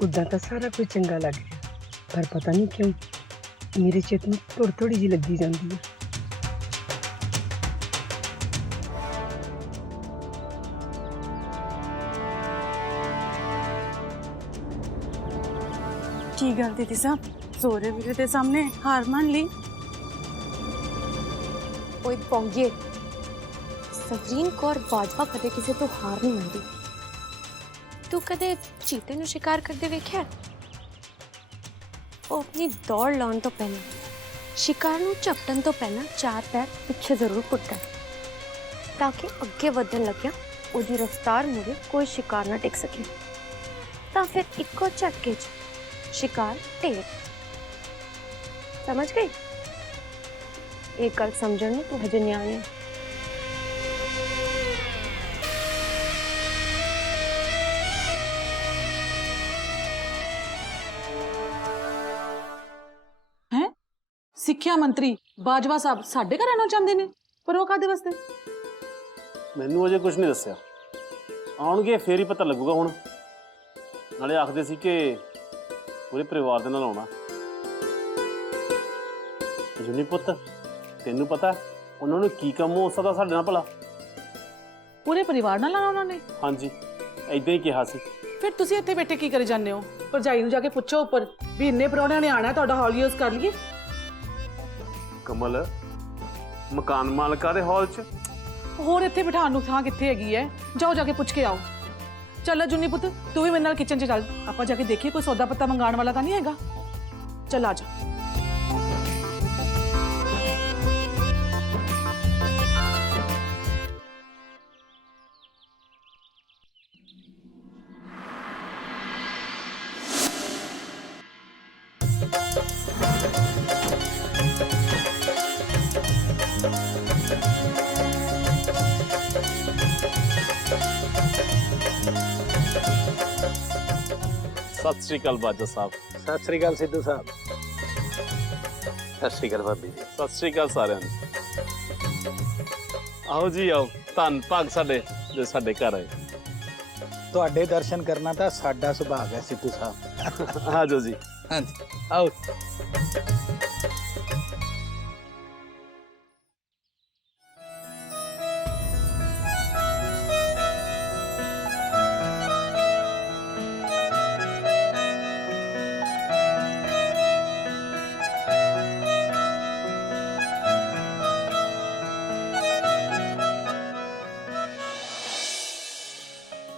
उदा तो सारा कुछ चंगा लग गया, पर पता नहीं क्यों मेरे चित में थोड़ी थोड़ी जी लगी जाती है। की गल दीदी साहब, जोरे वीरे दे सामने हार मान ली? ओए पोंगे, सफरीन कौर बाजवा कदे किसी तो हार नहीं मानती। तू कदे चीते नु शिकार करते वेख्या? वो अपनी दौड़ लाने तो पहले, शिकार नु झपटन तो पहले चार पैर पीछे जरूर पुट्टा, ताकि अगे वधन लग्या ओदी रफ्तार मुड़े कोई शिकार ना टिक सके। ता फिर इक्को झटके च शिकार ढेर। समझ गई? एक गल समझण नूं तू हजे न्याणी है। हैं? सिक्ख्या मंत्री बाजवा साहब साडे घर आना चाहते ने, पर वो कादे वास्ते? मैनू अजे कुछ नहीं दस्या, आउणगे फेर ही पता लगूगा। हुण नाले आखदे सी कि पूरे परिवार दे नाल आउणा। जुनी पुत्त, तेनू पता उन्होंने की काम हो सकदा साडे नाल भला? पूरे परिवार नाल आना उन्होंने? हाँ जी, ऐदां ही कहा सी। फिर तुसी इत्थे बैठे की करी जाने हो? भरजाई नूं जाके पुछो ऊपर भी इन्ने परौणियां ने आना है, तुहाडा हॉल यूज कर लईए। कमल, मकान मालका दे हॉल च होर इत्थे बिठाण नूं थां कित्थे हैगी है? जाओ जाके पुछ के आओ। चल जुन्नी पुत्त, तू भी मेरे नाल किचन च चल, आपां जाके देखिए कोई सौदा पत्ता मंगाण वाला तां नहीं हैगा। चल आ जा। सत श्री अकाल बाजा साहब। सत श्री अकाल सिद्धू साहब। सत श्री अकाल भाभी जी। सत श्री अकाल सारिਆਂ ਨੂੰ। आओ जी आओ, धन भाग साडे जो साडे घर आए। ਤੁਹਾਡੇ ਦਰਸ਼ਨ ਕਰਨਾ ਤਾਂ ਸਾਡਾ ਸੁਭਾਗ ਹੈ ਸਿੱਧੂ ਸਾਹਿਬ। आ जाओ जी। ਹਾਂਜੀ ਆਓ।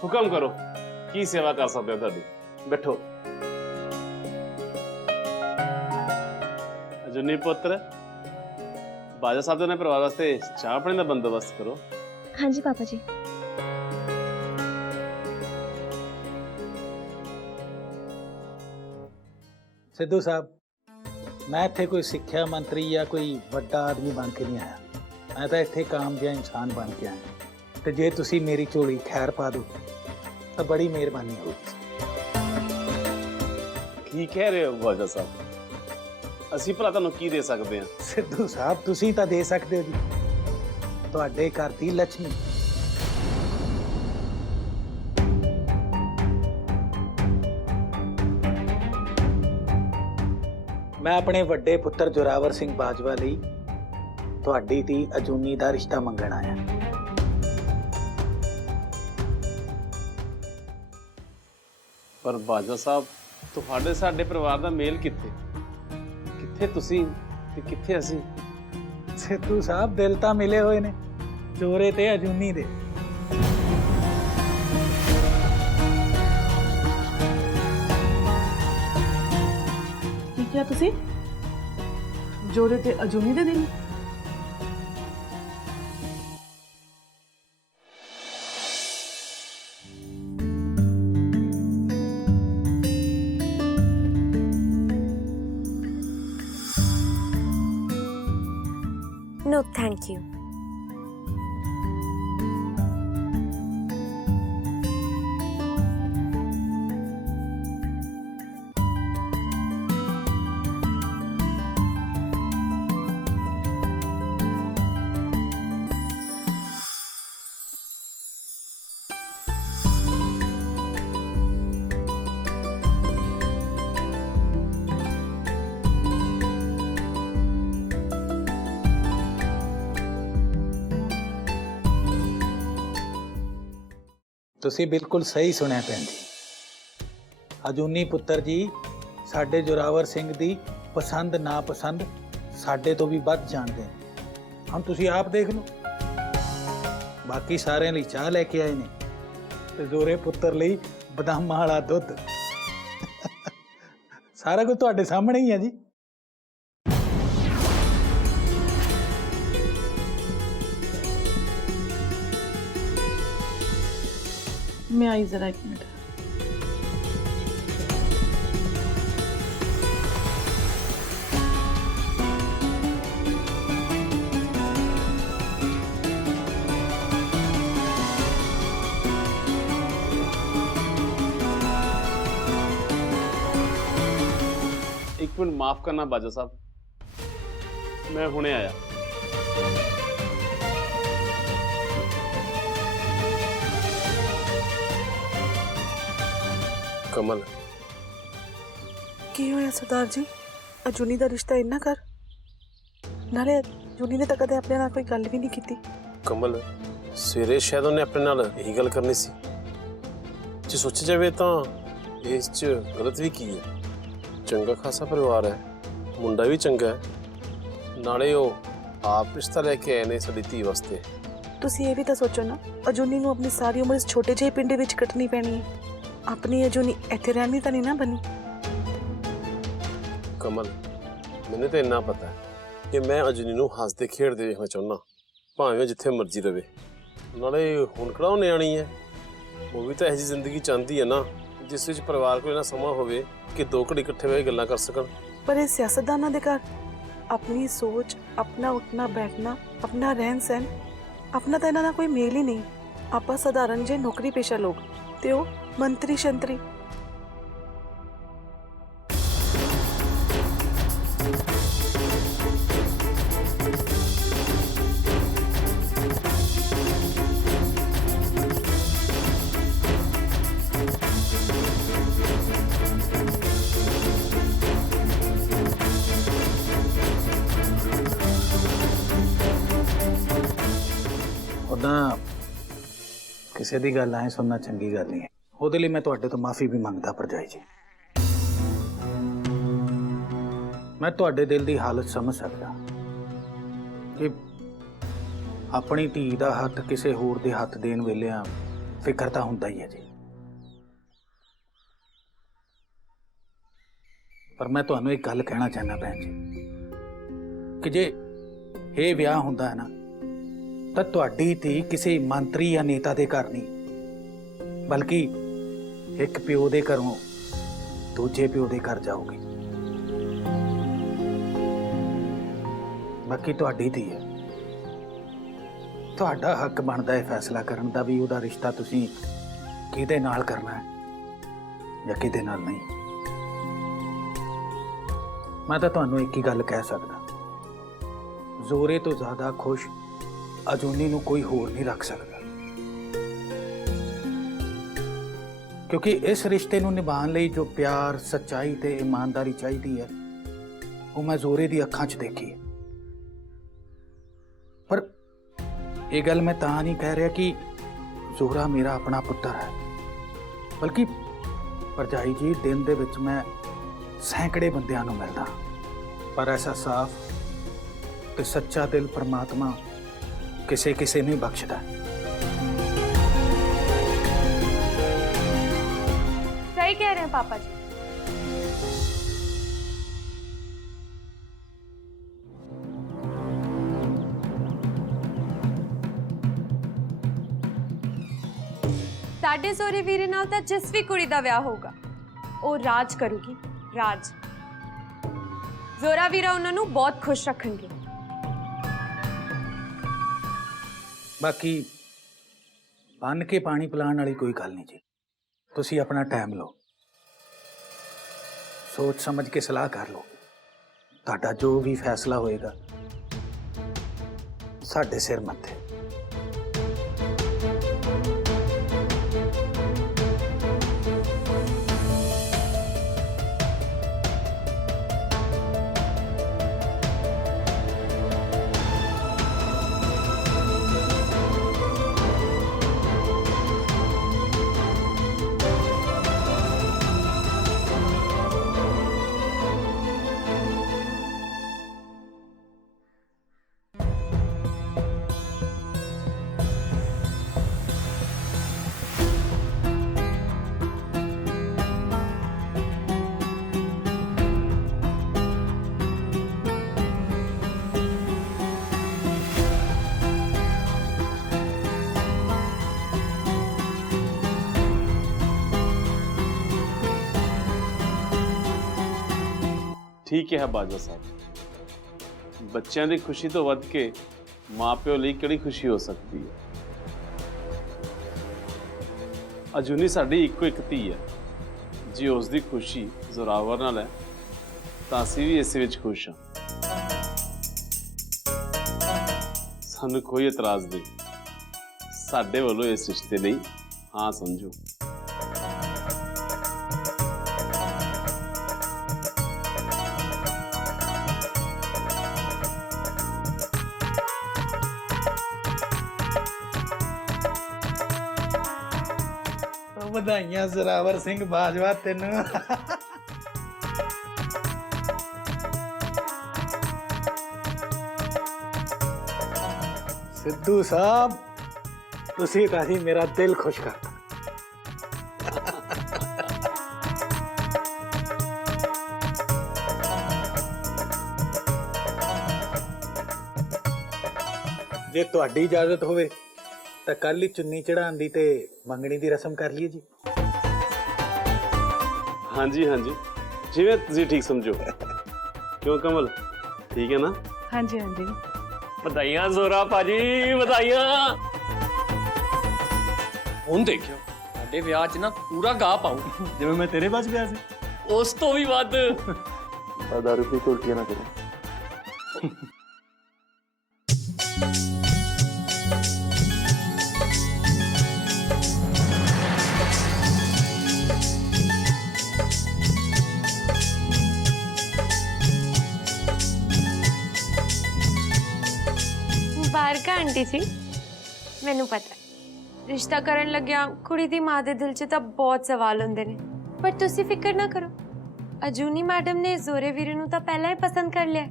हुक्म करो, की सेवा कर सकते हो तुहाडी? बैठो। जुन्नी पुत्र, बाजा साहब ने परिवार वास्ते चाह पानी का बंदोबस्त करो। हाँ जी पापा जी। सिद्धू साहब, मैं इत्थे कोई सिक्ख्या मंत्री या कोई वड्डा आदमी बन के नहीं आया। मैं तो इत्थे काम जिहा इंसान बन के आया। तो जे तुसी मेरी झोली खैर पा दो तो बड़ी मेहरबानी होगी। की कह रहे हो बाजा साहब? ਅਸੀਂ ਭਲਾ ਤੁਹਾਨੂੰ ਕੀ ਦੇ ਸਕਦੇ ਹਾਂ? सिद्धू साहब, तुसी तो दे सकते हो जी, तुहाडे घर दी लक्ष्मी। मैं अपने वड्डे पुत्र जोरावर सिंह बाजवा लई तुहाडी धी अजूनी दा रिश्ता मंगण आया। पर बाजा साहब, ਤੁਹਾਡੇ ਸਾਡੇ ਪਰਿਵਾਰ ਦਾ ਮੇਲ ਕਿੱਥੇ? ਕਿੱਥੇ ਤੁਸੀਂ ਤੇ ਕਿੱਥੇ ਅਸੀਂ? सिद्धू साहब, दिल तो मिले हुए ने, जोरे ते अजूनी दे। की किया तुसी? जोरे ते अजूनी दे दिल? No, thank you. ਤੁਸੀਂ ਬਿਲਕੁਲ ਸਹੀ ਸੁਣਿਆ ਭੈਣ ਜੀ। ਅਜੂਨੀ ਪੁੱਤਰ ਜੀ ਸਾਡੇ ਜੋਰਾਵਰ ਸਿੰਘ ਦੀ ਪਸੰਦ ਨਾ ਪਸੰਦ ਸਾਡੇ ਤੋਂ ਵੀ ਵੱਧ ਜਾਣਦੇ ਨੇ। ਹੁਣ ਤੁਸੀਂ ਆਪ ਦੇਖ ਲਓ, ਬਾਕੀ ਸਾਰਿਆਂ ਲਈ ਚਾਹ ਲੈ ਕੇ ਆਏ ਨੇ ਤੇ ਜ਼ੋਰੇ ਪੁੱਤਰ ਲਈ ਬਦਾਮਾਂ ਵਾਲਾ ਦੁੱਧ। ਸਾਰਾ ਕੁਝ ਤੁਹਾਡੇ ਸਾਹਮਣੇ ਹੀ ਹੈ ਜੀ। मैं आई जरा एक मिनट। एक मिनट माफ करना बाजा साहब, मैं हुणे आया। कमल ਕੀ ਹੋਇਆ ਸਰਦਾਰ ਜੀ? ਅਜੂਨੀ ਦਾ ਰਿਸ਼ਤਾ ਇੰਨਾ ਕਰ, ਨਾਲੇ ਅਜੂਨੀ ਨੇ ਤਾਂ ਕਦੇ ਆਪਣੇ ਨਾਲ ਕੋਈ ਗੱਲ ਵੀ ਨਹੀਂ ਕੀਤੀ। कमल सवेरे शायद उन्हें अपने नाल यही गल करनी सी। जे सोचा जाए तो इस च गलत भी की है। चंगा खासा परिवार है, मुंडा भी चंगा है, नाले ਉਹ आप रिश्ता लेके आए ने साडी धी वास्ते। ਤੁਸੀਂ ਇਹ ਵੀ ਤਾਂ ਸੋਚੋ ਨਾ, ਅਜੂਨੀ ਨੂੰ ਆਪਣੀ ਸਾਰੀ ਉਮਰ ਇਸ ਛੋਟੇ ਜਿਹੇ ਪਿੰਡ ਵਿੱਚ ਕੱਟਣੀ ਪੈਣੀ ਹੈ। ਆਪਣੀ ਅਜੂਨੀ ਇੱਥੇ ਰਹਿਣੀ ਤਾਂ ਨਹੀਂ ਨਾ ਬਣੀ। कमल मैंने तो इन्ना पता है कि मैं अजनी नूं हसदे खेडदे देखना चाहुंदा, भावें जिथे मर्जी रवे। नाले हुण किहड़ा ओह नियाणी है, वो भी तो इहो जी जिंदगी चाहती है ना जिस विच परिवार कोल इन्ना समां होवे कि दो घड़ी इकट्ठे बह के गल्लां कर सकन। पर ये सियासतदाना दे घर अपनी सोच, अपना उठना बैठना, अपना रहन सहन, अपना तो इन्हां दा कोई मेल ही नहीं। आपां साधारण जे नौकरी पेशा लोग ते ओह मंत्री शंतरी। ਉਦਾਂ ਕਿਸੇ ਦੀ ਗੱਲ ਐ ਸੁਣਨਾ ਚੰਗੀ ਗੱਲ ਨਹੀਂ ਹੈ। ਉਹਦੇ ਲਈ ਮੈਂ ਤੁਹਾਡੇ ਤੋਂ ਮਾਫੀ ਵੀ ਮੰਗਦਾ ਭਰਜਾਈ ਜੀ। ਮੈਂ ਤੁਹਾਡੇ ਦਿਲ ਦੀ ਹਾਲਤ ਸਮਝ ਸਕਦਾ ਕਿ ਆਪਣੀ ਧੀ ਦਾ ਹੱਥ ਕਿਸੇ ਹੋਰ ਦੇ ਹੱਥ ਦੇਣ ਵੇਲੇ ਫਿਕਰ ਤਾਂ ਹੁੰਦਾ ਹੀ ਹੈ ਜੀ। ਪਰ ਮੈਂ ਤੁਹਾਨੂੰ ਇੱਕ ਗੱਲ ਕਹਿਣਾ ਚਾਹੁੰਦਾ ਭੈਣ ਜੀ ਕਿ ਜੇ ਇਹ ਵਿਆਹ ਹੁੰਦਾ ਹੈ ਨਾ ਤਾਂ ਤੁਹਾਡੀ ਧੀ ਕਿਸੇ ਮੰਤਰੀ ਜਾਂ ਨੇਤਾ ਦੇ ਘਰ ਨਹੀਂ, ਬਲਕਿ ਇੱਕ ਪਿਓ ਦੇ ਘਰੋਂ ਦੂਜੇ ਪਿਓ ਦੇ ਘਰ ਜਾਓਗੀ। ਬਾਕੀ ਤੁਹਾਡੀ ਧੀ ਹੈ, ਤੁਹਾਡਾ ਹੱਕ ਬਣਦਾ ਹੈ ਫੈਸਲਾ ਕਰਨ ਦਾ ਵੀ ਉਹਦਾ ਰਿਸ਼ਤਾ ਤੁਸੀਂ ਕਿਹਦੇ ਨਾਲ ਕਰਨਾ ਹੈ ਜਾਂ ਕਿਹਦੇ ਨਾਲ ਨਹੀਂ। ਮੈਂ ਤਾਂ ਤੁਹਾਨੂੰ ਇੱਕ ਹੀ ਗੱਲ ਕਹਿ ਸਕਦਾ, ਜ਼ੋਰੇ ਤੋਂ ਜ਼ਿਆਦਾ ਖੁਸ਼ ਅਜੂਨੀ ਨੂੰ ਕੋਈ ਹੋਰ ਨਹੀਂ ਰੱਖ ਸਕਦਾ, ਕਿਉਂਕਿ ਇਸ ਰਿਸ਼ਤੇ ਨੂੰ ਨਿਭਾਉਣ ਲਈ ਜੋ ਪਿਆਰ, ਸੱਚਾਈ ਤੇ ਇਮਾਨਦਾਰੀ ਚਾਹੀਦੀ ਹੈ ਉਹ ਮੈਂ ਜ਼ੋਰੇ ਦੀ ਅੱਖਾਂ 'ਚ ਦੇਖੀ ਹੈ। ਪਰ ਇਹ ਗੱਲ ਮੈਂ ਤਾਂ ਨਹੀਂ ਕਹਿ ਰਿਹਾ ਕਿ ਜ਼ੋਰਾ ਮੇਰਾ ਆਪਣਾ ਪੁੱਤਰ ਹੈ, ਬਲਕਿ ਭਰਜਾਈ ਜੀ ਦਿਨ ਦੇ ਵਿੱਚ ਮੈਂ ਸੈਂਕੜੇ ਬੰਦਿਆਂ ਨੂੰ ਮਿਲਦਾ, ਪਰ ਐਸਾ ਸਾਫ਼ ਤੇ ਸੱਚਾ ਦਿਲ ਪਰਮਾਤਮਾ ਕਿਸੇ ਕਿਸੇ ਨੂੰ ਬਖਸ਼ਦਾ। सही कह रहे हैं पापा जी। साडे सोरे वीरे नाल तां जिस भी कुड़ी दा विआह होगा ਉਹ ਰਾਜ ਕਰੂਗੀ, ਰਾਜ। ਜ਼ੋਰਾ ਵੀਰਾ ਉਹਨਾਂ ਨੂੰ ਬਹੁਤ ਖੁਸ਼ ਰੱਖਣਗੇ। ਬਾਕੀ ਬੰਨ ਕੇ ਪਾਣੀ ਪਿਲਾਉਣ ਵਾਲੀ ਕੋਈ ਗੱਲ ਨਹੀਂ ਜੀ। ਤੁਸੀਂ ਆਪਣਾ ਟਾਈਮ ਲਓ, ਸੋਚ ਸਮਝ ਕੇ ਸਲਾਹ ਕਰ ਲਓ। ਤੁਹਾਡਾ ਜੋ ਵੀ ਫੈਸਲਾ ਹੋਏਗਾ ਸਾਡੇ ਸਿਰ ਮੱਥੇ। ਠੀਕ ਹੈ ਬਾਜਵਾ ਸਾਹਿਬ, ਬੱਚਿਆਂ ਦੀ ਖੁਸ਼ੀ ਤੋਂ ਵੱਧ ਕੇ ਮਾਪਿਓ ਲਈ ਕਿਹੜੀ ਖੁਸ਼ੀ ਹੋ ਸਕਦੀ ਹੈ। ਅਜੂਨੀ ਸਾਡੀ ਇੱਕੋ ਇੱਕ ਧੀ ਹੈ, ਜੇ ਉਸ ਦੀ ਖੁਸ਼ੀ ਜ਼ੋਰਾਵਰ ਨਾਲ ਹੈ ਤਾਂ ਅਸੀਂ ਵੀ ਇਸ ਵਿੱਚ ਖੁਸ਼ ਹਾਂ। ਸਾਨੂੰ ਕੋਈ ਇਤਰਾਜ਼ ਨਹੀਂ, ਸਾਡੇ ਵੱਲੋਂ ਇਸ ਰਿਸ਼ਤੇ ਲਈ ਹਾਂ ਸਮਝੋ। ਵਧਾਈਆਂ ਜ਼ੋਰਾਵਰ ਸਿੰਘ ਬਾਜਵਾ ਤੈਨੂੰ। ਸਿੱਧੂ ਸਾਹਿਬ, ਤੁਸੀਂ ਤਾਂ ਜੀ ਮੇਰਾ ਦਿਲ ਖੁਸ਼ ਕਰਤਾ। ਜੇ ਤੁਹਾਡੀ ਇਜਾਜ਼ਤ ਹੋਵੇ ਤਾਂ ਕੱਲ ਹੀ ਚੁੰਨੀ ਚੜਾਉਣ ਦੀ ਤੇ ਮੰਗਣੀ ਦੀ ਰਸਮ ਕਰ ਲਈਏ ਜੀ। ਹਾਂਜੀ ਹਾਂਜੀ, ਜਿਵੇਂ ਤੁਸੀਂ ਠੀਕ ਸਮਝੋ। ਕਿਉਂ ਕਮਲ, ਠੀਕ ਹੈ ਨਾ? ਹਾਂਜੀ ਹਾਂਜੀ। ਵਧਾਈਆਂ ਜ਼ੋਰਾ ਭਾਜੀ, ਵਧਾਈਆਂ। ਹੁਣ ਦੇਖਿਓ ਸਾਡੇ ਵਿਆਹ 'ਚ ਨਾ ਪੂਰਾ ਗਾ ਪਾਉਂ, ਜਿਵੇਂ ਮੈਂ ਤੇਰੇ ਪਾਸ ਗਿਆ ਸੀ। ਉਸ ਤੋਂ ਵੀ ਵੱਧ। दारू पी के उल्टियां ना करो। ਮੁਬਾਰਕਾਂ ਆਂਟੀ ਜੀ। ਮੈਨੂੰ ਪਤਾ ਰਿਸ਼ਤਾ ਕਰਨ ਲੱਗਿਆ ਕੁੜੀ ਦੀ ਮਾਂ ਦੇ ਦਿਲ 'ਚ ਤਾਂ ਬਹੁਤ ਸਵਾਲ ਹੁੰਦੇ ਨੇ, ਪਰ ਤੁਸੀਂ ਫਿਕਰ ਨਾ ਕਰੋ। ਅਜੂਨੀ ਮੈਡਮ ਨੇ ਜ਼ੋਰੇ ਵੀਰੇ ਨੂੰ ਤਾਂ ਪਹਿਲਾਂ ਹੀ ਪਸੰਦ ਕਰ ਲਿਆ।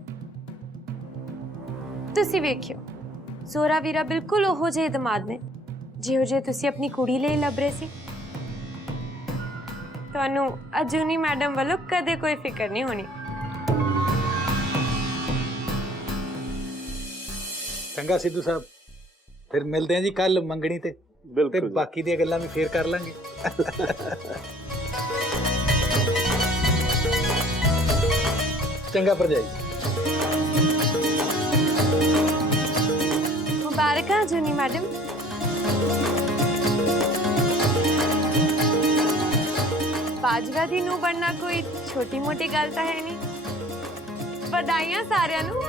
ਤੁਸੀਂ ਵੇਖਿਓ, ਜ਼ੋਰਾ ਵੀਰਾ ਬਿਲਕੁਲ ਉਹੋ ਜਿਹੇ ਦਮਾਦ ਨੇ ਜਿਹੋ ਜਿਹੇ ਤੁਸੀਂ ਆਪਣੀ ਕੁੜੀ ਲਈ ਲੱਭ ਰਹੇ ਸੀ। ਤੁਹਾਨੂੰ ਅਜੂਨੀ ਮੈਡਮ ਵੱਲੋਂ ਕਦੇ ਕੋਈ ਫਿਕਰ ਨਹੀਂ ਹੋਣੀ। ਚੰਗਾ ਸਿੱਧੂ ਸਾਹਿਬ, ਫਿਰ ਮਿਲਦੇ ਹਾਂ ਜੀ ਕੱਲ ਮੰਗਣੀ ਤੇ। ਬਿਲਕੁਲ। ਬਾਕੀ ਦੀਆਂ ਗੱਲਾਂ ਵੀ ਫੇਰ ਕਰ ਲਾਂਗੇ। ਚੰਗਾ ਭਰਜਾਈ। ਮੁਬਾਰਕਾਂ ਅਜੂਨੀ ਮੈਡਮ। ਬਾਜਵਾ ਦੀ ਨੂੰ ਬਣਨਾ ਕੋਈ ਛੋਟੀ ਮੋਟੀ ਗੱਲ ਤਾਂ ਹੈ ਨਹੀਂ। ਵਧਾਈਆਂ ਸਾਰਿਆਂ ਨੂੰ।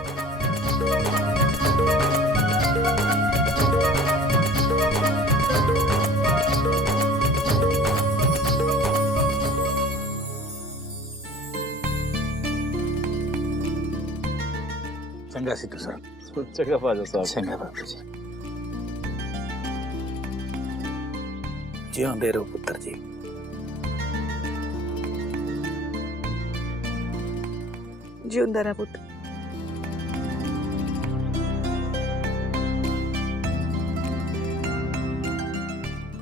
ਚੰਗਾ ਸਿੱਧੂ ਸਾਹਿਬ। ਚੰਗਾ ਬਾਜਵਾ ਸਾਹਿਬ। ਚੰਗਾ ਬਾਬੂ ਜੀ। ਜਿਉਂਦੇ ਰਹੋ ਪੁੱਤਰ ਜੀ। ਜਿਉਂਦਾ ਰਹਿ ਪੁੱਤ।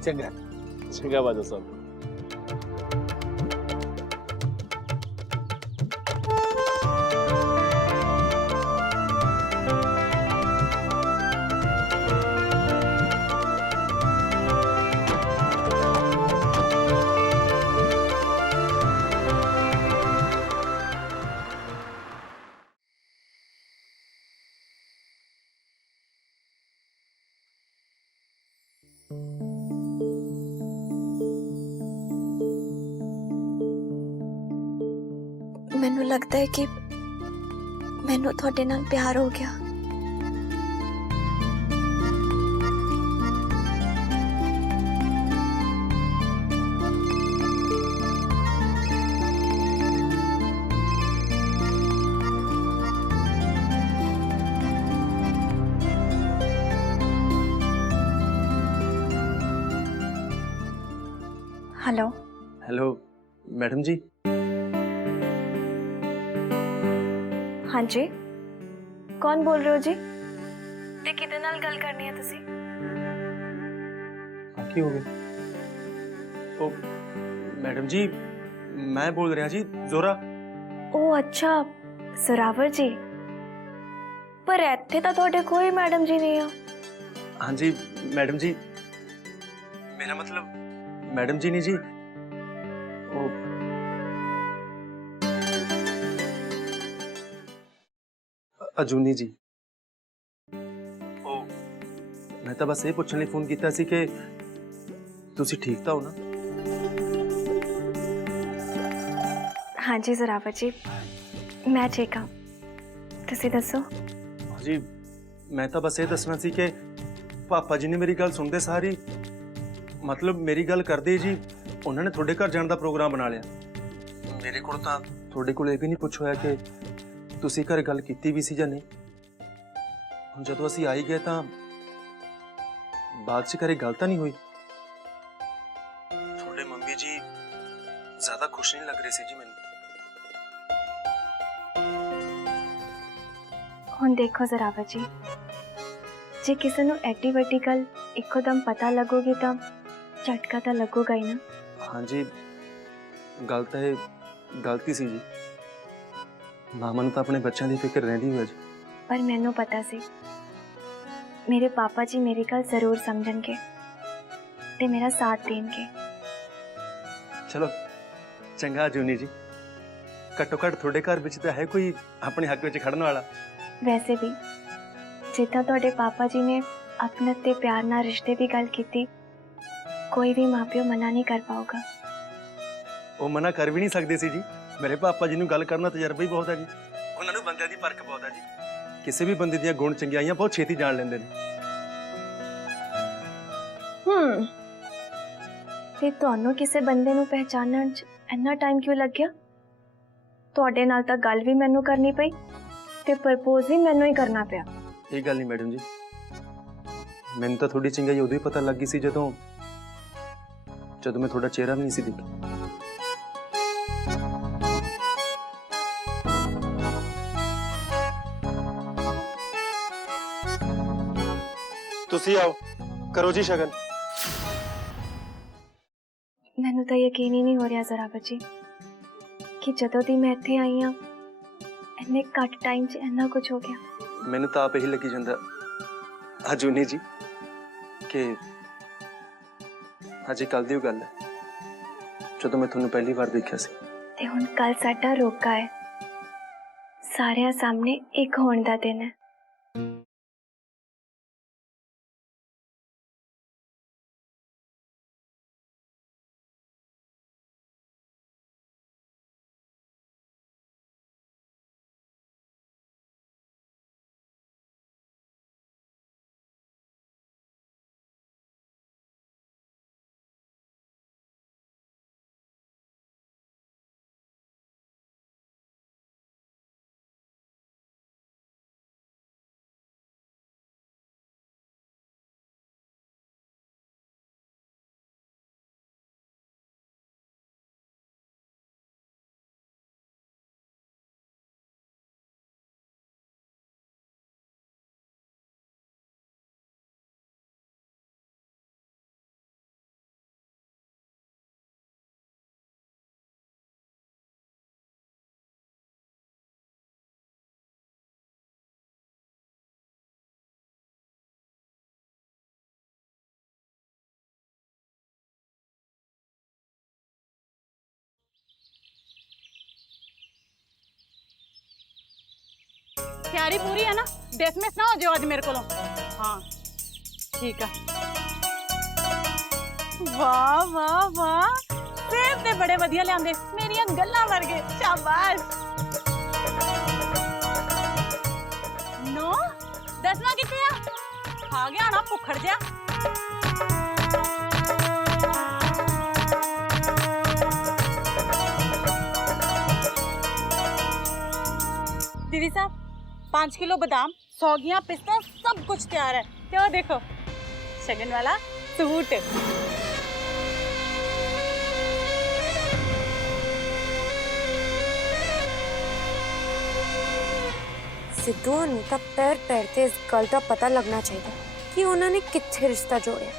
ਚੰਗਾ। ਚੰਗਾ ਬਾਜਵਾ ਸਾਹਿਬ। ਮੈਨੂੰ ਲੱਗਦਾ ਹੈ ਕਿ ਮੈਨੂੰ ਤੁਹਾਡੇ ਨਾਲ ਪਿਆਰ ਹੋ ਗਿਆ। हेलो हेलो मैडम जी। हाँ जी, कौन बोल रहे हो जी? ते किदे नाल गल करनी है तुसी? की हो गई? ओ मैडम जी, मैं बोल रहा जी जोरा। ओ अच्छा, जोरावर जी। पर इत्थे तां तुहाडे कोई मैडम जी नहीं है। हाँ जी मैडम जी, मेरा मतलब मैडम जी नहीं जी, ओ ਅਜੂਨੀ ਜੀ ਉਹ ਮੈਂ ਤਾਂ ਬਸ ਇਹ ਪੁੱਛਣ ਲਈ ਫੋਨ ਕੀਤਾ ਸੀ ਕਿ ਤੁਸੀਂ ਠੀਕ ਤਾਂ ਹੋ ਨਾ? हाँ जी जोरावर जी, मैं ठीक हाँ। तुसी दसो। ਜੀ ਮੈਂ ਤਾਂ ਬਸ ਇਹ ਦੱਸਣਾ ਸੀ ਕਿ ਪਾਪਾ ਜੀ ਨੇ ਮੇਰੀ ਗੱਲ ਸੁਣਦੇ ਸਾਰੀ ਮਤਲਬ ਮੇਰੀ ਗੱਲ ਕਰਦੇ ਜੀ ਉਹਨਾਂ ਨੇ ਤੁਹਾਡੇ ਘਰ ਜਾਣ ਦਾ ਪ੍ਰੋਗਰਾਮ ਬਣਾ ਲਿਆ। ਮੇਰੇ ਕੋਲ ਤਾਂ ਤੁਹਾਡੇ ਕੋਲ ਇਹ ਵੀ ਨਹੀਂ ਪੁੱਛ ਹੋਇਆ ਕਿ ਤੁਸੀਂ ਘਰ ਗੱਲ ਕੀਤੀ ਵੀ ਸੀ ਜਾਂ ਨਹੀਂ। ਹੁਣ ਜਦੋਂ ਅਸੀਂ ਆਈ ਗਏ ਤਾਂ ਬਾਅਦ ਚ ਘਰੇ ਗੱਲ ਤਾਂ ਨਹੀਂ ਹੋਈ। ਤੁਹਾਡੇ ਮੰਮੀ ਜੀ ਜ਼ਿਆਦਾ ਖੁਸ਼ ਨਹੀਂ ਲੱਗ ਰਹੇ ਸੀ ਜੀ ਮੈਨੂੰ। ਹੁਣ देखो जोरावर जी, जे किसी ਨੂੰ ਐਡੀ ਵੱਡੀ ਗੱਲ ਇੱਕੋਦਮ ਪਤਾ ਲੱਗੋਗੀ ਤਾਂ ਝਟਕਾ ਤਾਂ ਲੱਗੂਗਾ ਹੀ ਨਾ। ਹਾਂਜੀ ਗੱਲ ਤਾਂ ਇਹ ਗਲਤੀ ਸੀ ਜੀ। ਮਾਮਾ ਨੂੰ ਤਾਂ ਆਪਣੇ ਬੱਚਿਆਂ ਦੀ ਫਿਕਰ ਰਹਿੰਦੀ ਹੋਈ ਜੀ। पर मैनू पता सी मेरे पापा जी मेरी गल जरूर समझणगे ते मेरा साथ देणगे। ਚਲੋ ਚੰਗਾ ਜੂਨੀ ਜੀ, ਘੱਟੋ ਘੱਟ ਤੁਹਾਡੇ ਘਰ ਵਿੱਚ ਤਾਂ ਹੈ ਕੋਈ ਆਪਣੇ ਹੱਕ ਵਿੱਚ ਖੜਨ ਵਾਲਾ। वैसे भी जितना तुहाडे पापा जी ने अपने ते प्यार नाल रिश्ते की गल कीती, कोई भी माँ प्यो मना नहीं कर पाऊगा। ਉਹ ਮਨਾ ਕਰ ਵੀ ਨਹੀਂ ਸਕਦੇ ਸੀ ਜੀ। ਮੇਰੇ ਪਾਪਾ ਜੀ ਨੂੰ ਗੱਲ ਕਰਨ ਦਾ ਤਜਰਬਾ ਹੀ ਬਹੁਤ ਹੈ ਜੀ। ਉਹਨਾਂ ਨੂੰ ਬੰਦਿਆਂ ਦੀ ਪਰਖ ਬਹੁਤ ਹੈ ਜੀ। ਕਿਸੇ ਵੀ ਬੰਦੇ ਦੀਆਂ ਗੁਣ ਚੰਗਿਆਈਆਂ ਬਹੁਤ ਛੇਤੀ ਜਾਣ ਲੈਂਦੇ ਨੇ। ਤੇ ਤੁਹਾਨੂੰ ਕਿਸੇ ਬੰਦੇ ਨੂੰ ਪਹਿਚਾਨਣ 'ਚ ਇੰਨਾ ਟਾਈਮ ਕਿਉਂ ਲੱਗਿਆ? ਤੁਹਾਡੇ ਨਾਲ ਤਾਂ ਗੱਲ ਵੀ ਮੈਨੂੰ ਕਰਨੀ ਪਈ ਤੇ ਪ੍ਰਪੋਜ਼ ਵੀ ਮੈਨੂੰ ਹੀ ਕਰਨਾ ਪਿਆ। ਇਹ ਗੱਲ ਨਹੀਂ ਮੈਡਮ ਜੀ, ਮੈਨੂੰ ਤਾਂ ਤੁਹਾਡੀ ਚੰਗਾਈ ਉਦੋਂ ਹੀ ਪਤਾ ਲੱਗ ਗਈ ਸੀ ਜਦੋਂ ਮੈਂ ਤੁਹਾਡਾ ਚਿਹਰਾ ਵੀ ਨਹੀਂ ਸੀ ਦੇਖਿਆ। ਤੁਸੀਂ ਆਓ, ਕਰੋ ਜੀ ਸ਼ਗਨ। ਮੈਨੂੰ ਤਾਂ ਯਕੀਨ ਹੀ ਨਹੀਂ ਹੋ ਰਿਹਾ ਜ਼ਰਾਵਰ ਜੀ ਕਿ ਜਦੋਂ ਦੀ ਮੈਂ ਇੱਥੇ ਆਈ ਹਾਂ ਇੰਨੇ ਘੱਟ ਟਾਈਮ 'ਚ ਇੰਨਾ ਕੁਝ ਹੋ ਗਿਆ। ਮੈਨੂੰ ਤਾਂ ਆਪ ਇਹੀ ਲੱਗੀ ਜਾਂਦਾ ਅਜੂਨੀ ਜੀ ਕਿ ਅਜੇ ਕੱਲ ਦੀ ਉਹ ਗੱਲ ਹੈ ਜਦੋਂ ਮੈਂ ਤੁਹਾਨੂੰ ਪਹਿਲੀ ਵਾਰ ਦੇਖਿਆ ਸੀ। ਤੇ ਹੁਣ ਕੱਲ ਸਾਡਾ ਰੋਕਾ ਹੈ, ਸਾਰਿਆਂ ਸਾਹਮਣੇ ਇੱਕ ਹੋਣ ਦਾ ਦਿਨ ਹੈ। तैयारी पूरी है ना? डिसमिस ना हो जाओ अज मेरे को। हाँ ठीक है। वाह वाह वाह, सेब ते बड़े वधिया लियांदे, मेरियां गल्लां वर्गे। शाबाश। नो दसना किथे आ गया ना भुखड़ जा। दीदी साहब 5 किलो बादाम, सौगियां, पिस्ता, सब कुछ तैयार है। क्या देखो शगन वाला सूट। सिद्धू ਨੂੰ ਤਾਂ ਪੈਰ ਪੈਰ ਤੇ ਇਸ ਗੱਲ ਦਾ ਪਤਾ ਲੱਗਣਾ ਚਾਹੀਦਾ ਕਿ ਉਹਨਾਂ ਨੇ ਕਿੱਥੇ ਰਿਸ਼ਤਾ ਜੋੜਿਆ।